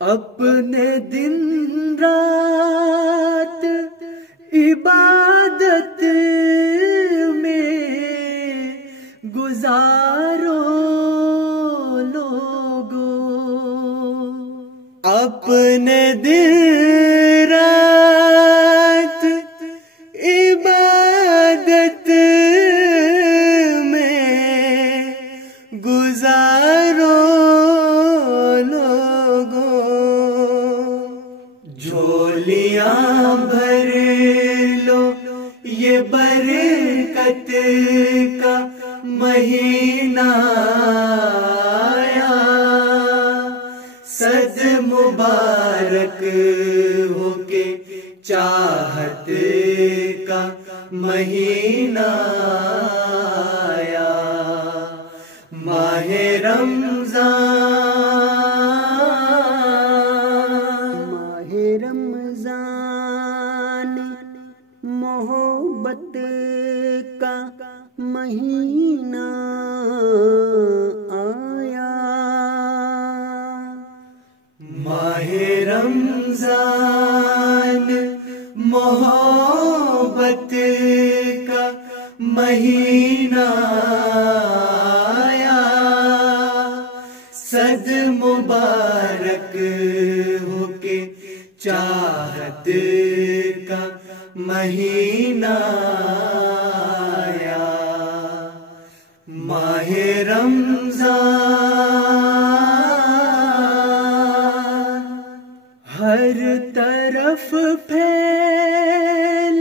اپنے دن رات عبادت میں گزارو لوگو، اپنے دن رات عبادت میں گزارو لوگو، جھولیاں بھر لو یہ برکت کا مہینہ آیا، صد مبارک ہو کے چاہت کا مہینہ آیا، ماہ رمضان محبت کا مہینہ آیا، ماہ رمضان محبت کا مہینہ آیا، صد مبارک ہو کے چاہت کا مہینہ آیا، ماہ رمضان ہر طرف پھیل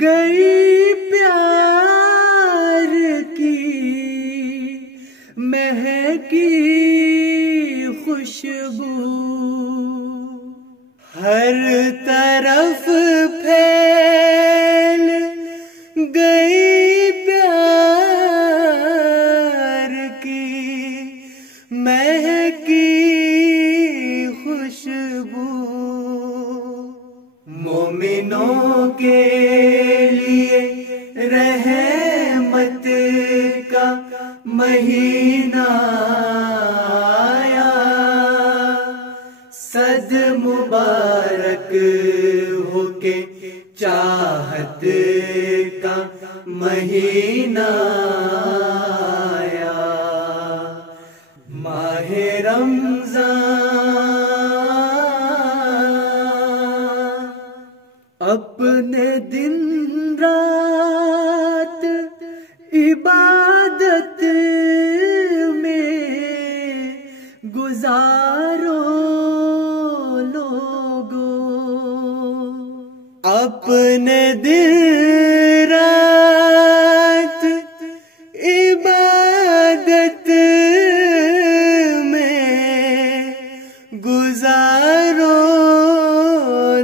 گئی پیار کی مہکی خوشبو، ہر طرف پھیل گئی پیار کی مہکی خوشبو، مومنوں کے لیے رحمت کا مہینہ آیا، صد مبارک ہو کے چاہت کا مہینہ آیا، ماہ رمضان اپنے دن رات عبادت میں گزارو لوگو، اپنے دن رات عبادت میں گزارو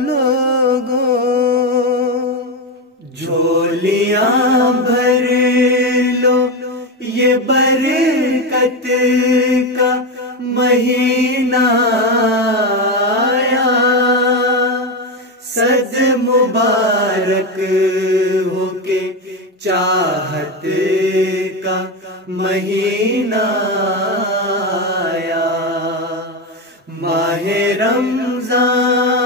لوگو، جھولیاں بھر لو یہ برکت کا مہینہ آیا، صد مبارک ہو کے چاہت کا مہینہ آیا، ماہ رمضان